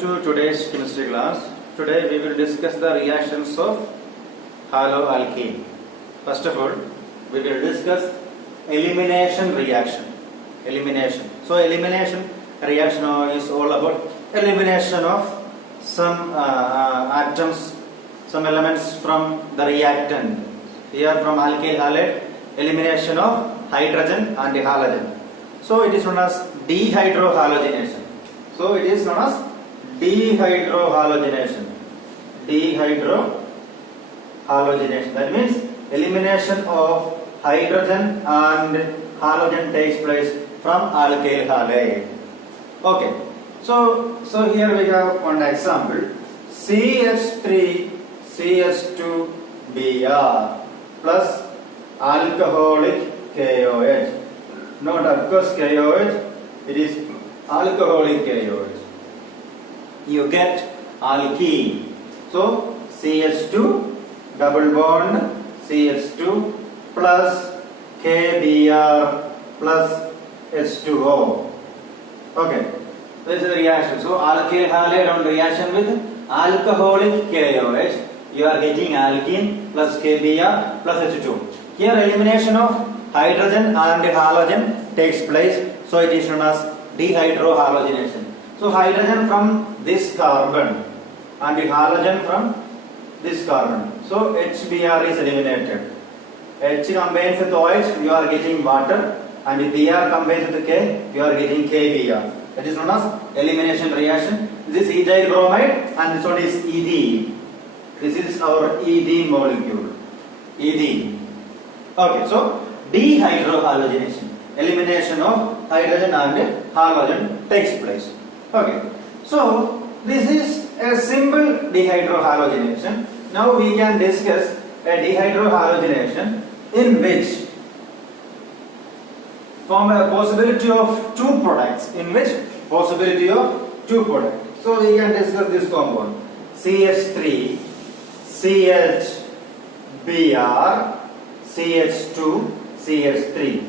to today's chemistry class. Today we will discuss the reactions of haloalkane. First of all, we will discuss elimination reaction. Elimination. So elimination reaction is all about elimination of some atoms, some elements from the reactant. Here from alkyl halide, elimination of hydrogen and halogen. So it is known as dehydrohalogenation. So it is known as dehydrohalogenation. Dehydrohalogenation. That means elimination of hydrogen and halogen takes place from alkyl halide. Okay. So here we have one example. CH3CH2Br plus alcoholic KOH. Not aqueous KOH, it is alcoholic KOH. You get alkene. So CH2 double bond CH2 plus KBr plus H2O. Okay, this is the reaction. So alkyl halide on reaction with alcoholic KOH, you are getting alkene plus KBr plus H2O. Here elimination of hydrogen and halogen takes place, so it is known as dehydrohalogenation. So hydrogen from this carbon and halogen from this carbon. So HBr is eliminated. H combines with OH, you are getting water, and if Br combines with K, you are getting KBr. That is known as elimination reaction. This is ethyl bromide and this one is Ed. This is our Ed molecule. Ed. Okay, so dehydrohalogenation, elimination of hydrogen and halogen takes place. Okay, so this is a simple dehydrohalogenation. Now we can discuss a dehydrohalogenation in which form a possibility of two products. In which possibility of two products. So we can discuss this compound CH3, CHBr, CH2, CH3.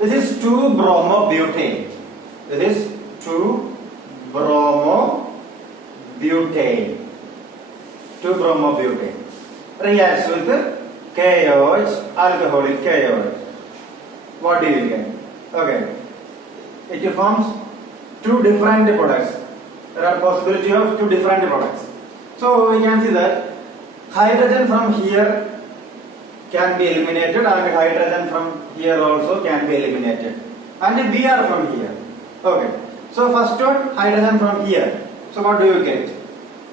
This is 2-bromobutane. This is 2-bromobutane. 2-bromobutane. Reacts with KOH, alcoholic KOH. What do you get? Okay. It forms two different products. There are possibility of two different products. So we can see that hydrogen from here can be eliminated and hydrogen from here also can be eliminated, and Br from here. Okay, so first one, hydrogen from here. So what do you get?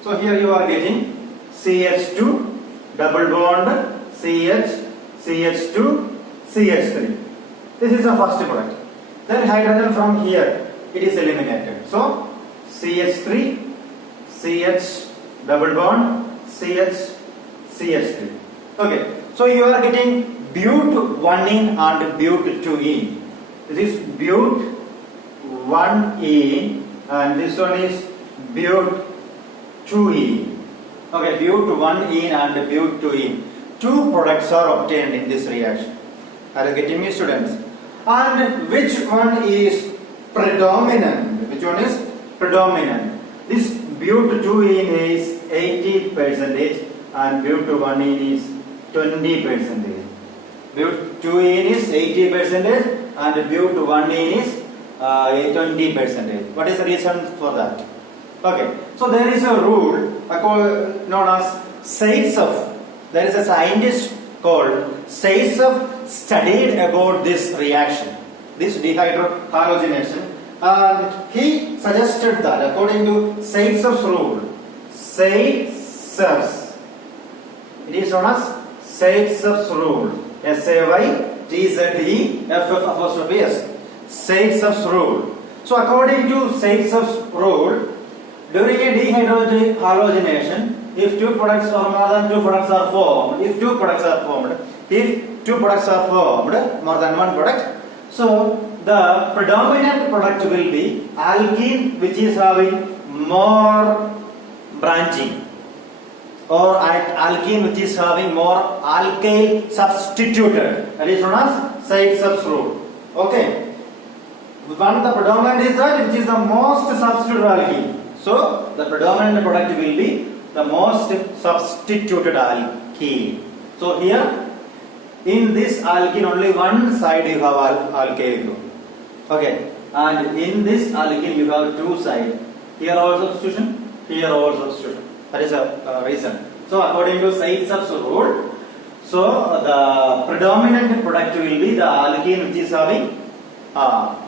So here you are getting CH2 double bond CH, CH2, CH3. This is the first product. Then hydrogen from here, it is eliminated. So CH3, CH double bond CH, CH3. Okay. So you are getting but1ene and but2ene. This is but1ene and this one is but2ene. Okay, but1ene and but2ene. Two products are obtained in this reaction. Are you getting me, students? And which one is predominant? Which one is predominant? This but2ene is 80% and but1ene is 20%. But2ene is 80% and but1ene is 20%. What is the reason for that? Okay, so there is a rule known as Zaitsev. There is a scientist called Zaitsev studied about this reaction, this dehydrohalogenation, and he suggested that according to Zaitsev's rule, Zaitsev's, it is known as Zaitsev's rule. Zaitseff. Zaitsev's rule. So according to Zaitsev's rule, during a dehydrogenation, if two products or more than two products are formed, if two products are formed more than one product, so the predominant product will be alkene, which is having more branching, or alkene which is having more alkyl substituted. That is known as Zaitsev's rule. Okay. One, the predominant is that which is the most substituted alkene. So the predominant product will be the most substituted alkene. So here in this alkene only one side you have alkyl group. Okay, and in this alkene you have two sides. Here also substitution, here also substitution. That is a reason. So according to Seitzer's rule, so the predominant product will be the alkene which is having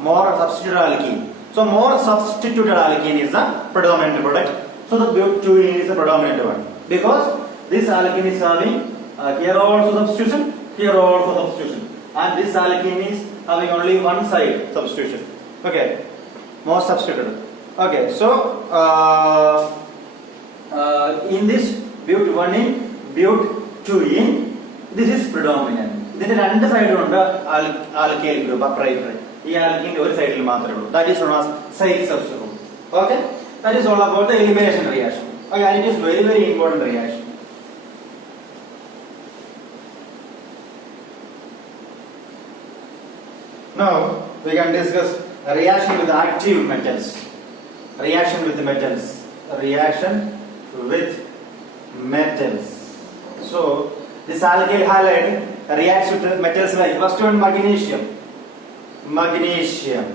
more substituted alkene. So more substituted alkene is the predominant product. So the butene is the predominant one because this alkene is having here also substitution, here also substitution, and this alkene is having only one side substitution. Okay, more substituted. Okay, so in this but1 in but2 in, this is predominant. ഇതിന്റെ രണ്ട് സൈഡിലുണ്ട് alkyl group upright ഈ ആൽക്കീന്റെ ഒരു സൈഡിൽ മാത്രമേ ഉള്ളൂ. That is known as Seitzer's rule. Okay, that is all about the elimination reaction. Okay, and it is very very important reaction. Now we can discuss a reaction with active metals. Reaction with metals. Reaction with metals. So this alkyl halide reacts with metals like first one magnesium. Magnesium.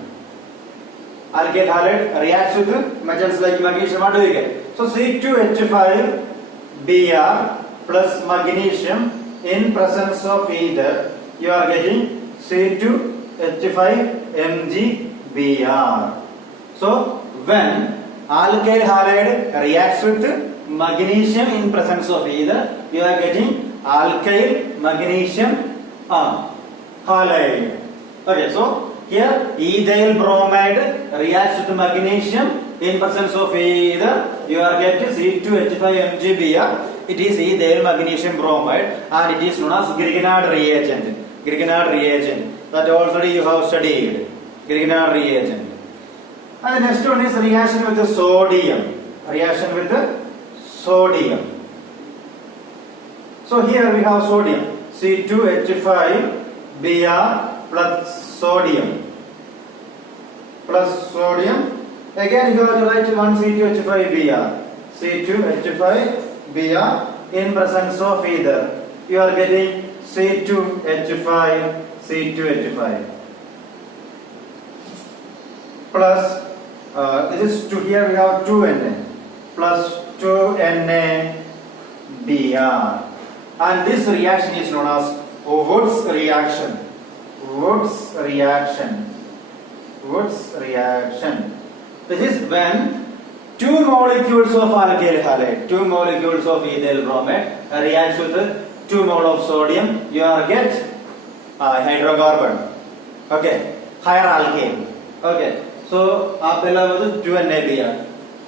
Alkyl halide reacts with metals like magnesium. What do we get? So C2H5Br plus magnesium in presence of either you are getting C2H5MgBr. So when alkyl halide reacts with magnesium in presence of either you are getting alkyl magnesium halide. Okay, so here ethyl bromide reacts with magnesium in presence of either you are getting C2H5MgBr. It is ethyl magnesium bromide and it is known as Grignard reagent. Grignard reagent that already you have studied. Grignard reagent. And the next one is reaction with the sodium. Reaction with the sodium. So here we have sodium C2H5Br plus sodium. Plus sodium. Again you have to write one C2H5Br. C2H5Br in presence of either you are getting C2H5 plus this is to here we have 2Na plus 2NaBr, and this reaction is known as Wood's reaction. Wood's reaction. Wood's reaction. This is when two molecules of alkyl halide, two molecules of ethyl bromide reacts with 2 mole of sodium, you are get hydrocarbon. Okay, higher alkane. Okay, so आपका was 2NaBr.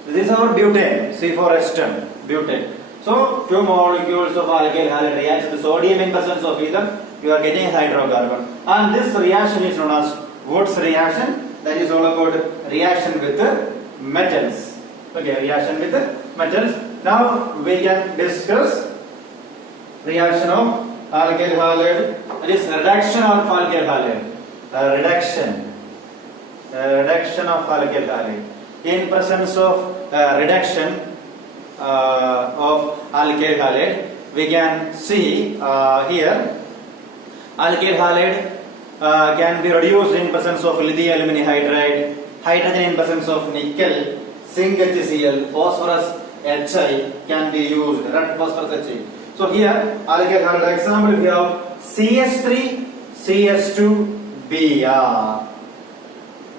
This is our butane, C4H10, butane. So 2 molecules of alkyl halide reacts with sodium in presence of ether, you are getting hydrocarbon. And this reaction is known as Wood's reaction. That is all about reaction with metals. Okay, reaction with metals. Now we can discuss reaction of alkyl halide. That is reduction of alkyl halide. Reduction of alkyl halide. In presence of reduction of alkyl halide, we can see here alkyl halide can be reduced in presence of lithium aluminum hydride, hydrogen in presence of nickel, zinc HCl, phosphorus Hi can be used, red phosphorus Hi. So here alkyl halide example we have CH3CH2Br.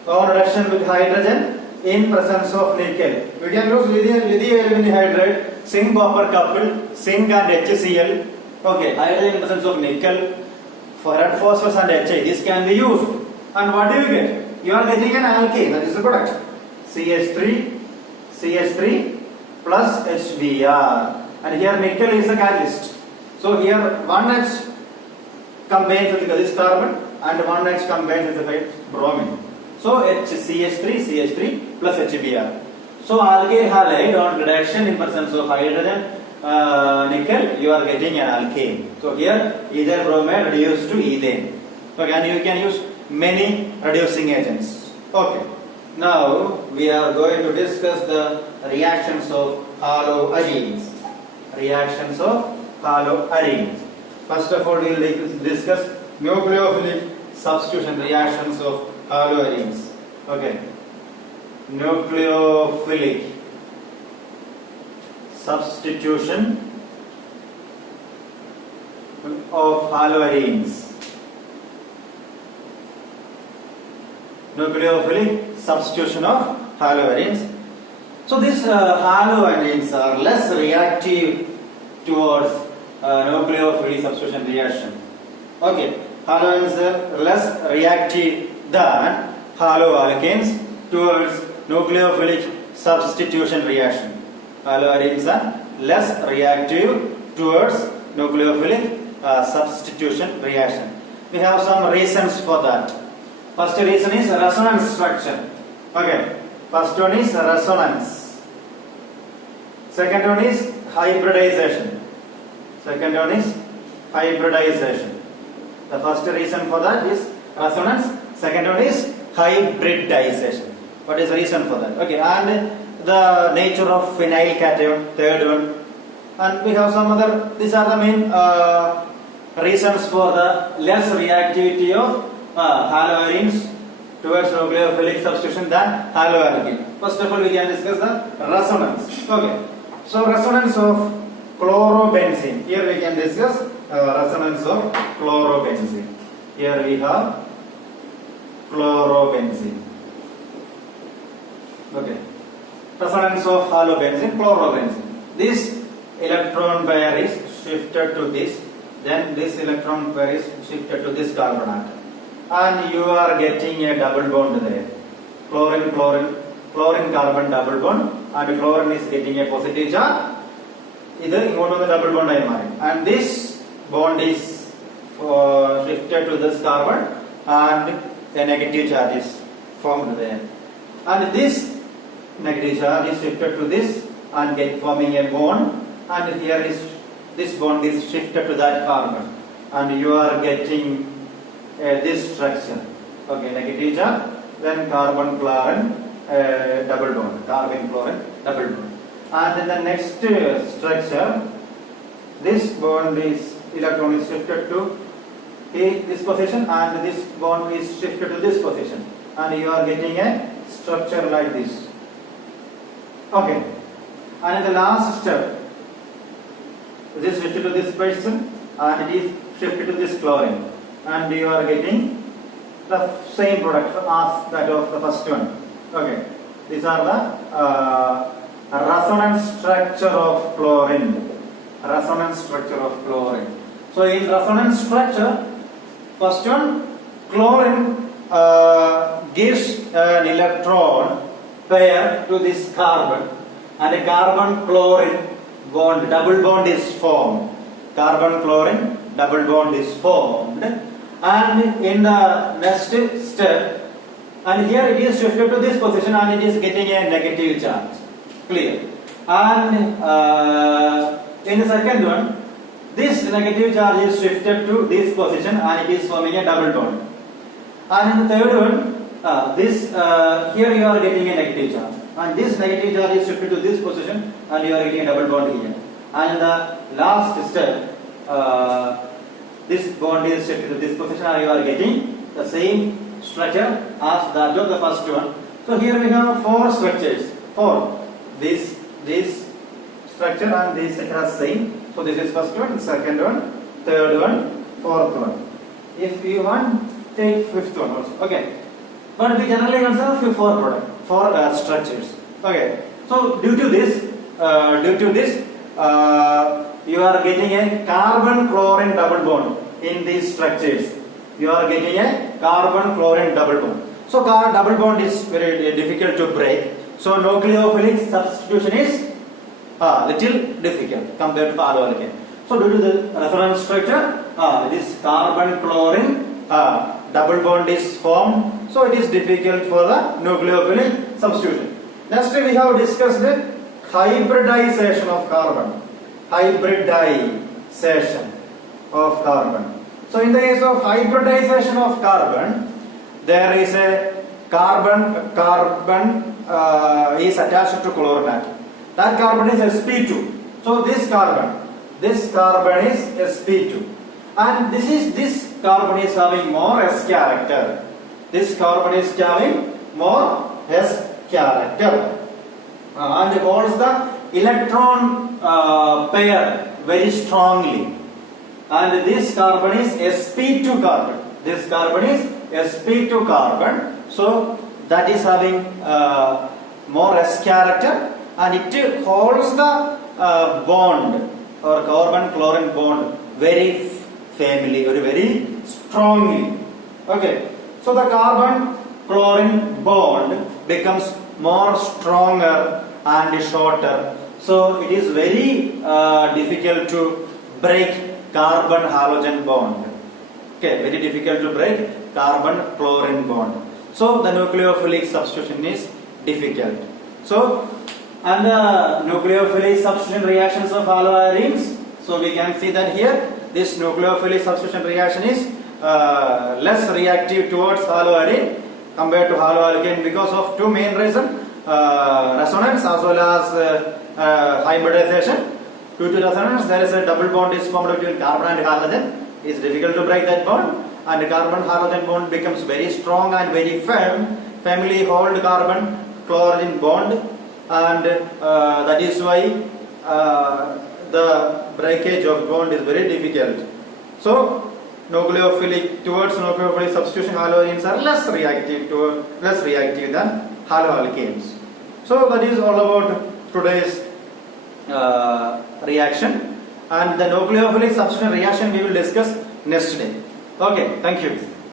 On reduction with hydrogen in presence of nickel. We can use lithium aluminum hydride, zinc copper coupled, zinc and HCl. Okay, hydrogen in presence of nickel, for red phosphorus and Hi. This can be used. And what do you get? You are getting an alkane, that is the product. CH3 plus HBr. And here nickel is the catalyst. So here one H combines with this carbon and one H combines with the bromine. So CH3 plus HBr. So alkyl halide on reduction in presence of hydrogen nickel, you are getting an alkane. So here ethyl bromide reduced to ethane. Okay, and you can use many reducing agents. Okay. Now we are going to discuss the reactions of haloarenes. Reactions of haloarenes. First of all, we will discuss nucleophilic substitution reactions of haloarenes. Okay. Nucleophilic substitution of haloarenes. Nucleophilic substitution of haloarenes. So these haloarenes are less reactive towards nucleophilic substitution reaction. Okay, haloarenes are less reactive than haloalkanes towards nucleophilic substitution reaction. Haloarenes are less reactive towards nucleophilic substitution reaction. We have some reasons for that. First reason is resonance structure. Okay. First one is resonance. Second one is hybridization. Second one is hybridization. The first reason for that is resonance. Second one is hybridization. What is the reason for that? Okay. And the nature of phenyl cation. Third one. And we have some other. These are the main reasons for the less reactivity of haloarenes towards nucleophilic substitution than haloalkane. First of all, we can discuss the resonance. Okay. So resonance of chlorobenzene. Here we can discuss resonance of chlorobenzene. Here we have chlorobenzene. Okay. Resonance of halobenzene, chlorobenzene. This electron pair is shifted to this. Then this electron pair is shifted to this carbon atom. And you are getting a double bond there. Chlorine, carbon double bond, and chlorine is getting a positive charge. Either the double bond I marry. And this bond is shifted to this carbon, and a negative charge is formed there. And this negative charge is shifted to this and forming a bond. And here is this bond is shifted to that carbon, and you are getting this structure. Okay, negative charge, then carbon chlorine double bond, carbon chlorine double bond. And in the next structure, this bond is electron is shifted to this position, and this bond is shifted to this position, and you are getting a structure like this. Okay, and in the last step, this is shifted to this position, and it is shifted to this chlorine, and you are getting the same product as that of the first one. Okay, these are the resonance structure of chlorine. Resonance structure of chlorine. So in resonance structure, first one, chlorine gives an electron pair to this carbon, and a carbon chlorine bond, double bond is formed. Carbon chlorine double bond is formed, and in the next step, and here it is shifted to this position, and it is getting a negative charge. Clear? And in the second one, this negative charge is shifted to this position, and it is forming a double bond. And in the third one, here you are getting a negative charge, and this negative charge is shifted to this position, and you are getting a double bond here. And in the last step, this bond is shifted to this position, and you are getting the same structure as that of the first one. So here we have four structures. This structure and this are same. So this is first one, second one, third one, fourth one. If you want, take fifth one also. Okay. But we generally consider four structures. Okay. So due to this, you are getting a carbon chlorine double bond in these structures. You are getting a carbon chlorine double bond. So double bond is very difficult to break. So nucleophilic substitution is little difficult compared to haloalkane. So due to the resonance structure, this carbon chlorine double bond is formed. So it is difficult for the nucleophilic substitution. Next we have discussed the hybridization of carbon. Hybridization of carbon. So in the case of hybridization of carbon, there is a carbon is attached to chlorine atom. That carbon is sp2. So this carbon is sp2, and this carbon is having more s character. This carbon is having more s character, and holds the electron pair very strongly. And this carbon is sp2 carbon. This carbon is sp2 carbon. So that is having more s character, and it holds the bond or carbon chlorine bond very firmly or very strongly. Okay, so the carbon chlorine bond becomes more stronger and shorter, so it is very difficult to break carbon halogen bond. Okay, very difficult to break carbon chlorine bond. So the nucleophilic substitution is difficult. So, and the nucleophilic substitution reactions of haloarenes. So we can see that here this nucleophilic substitution reaction is less reactive towards haloarene compared to haloalkane because of two main reasons: resonance as well as hybridization. Due to resonance, there is a double bond is formed between carbon and halogen. It is difficult to break that bond, and the carbon halogen bond becomes very strong and very firm. Family hold carbon chlorine bond, and that is why the breakage of bond is very difficult. So towards nucleophilic substitution, haloarenes are less reactive than haloalkanes. So that is all about today's reaction, and the nucleophilic substitution reaction we will discuss next day. Okay, thank you.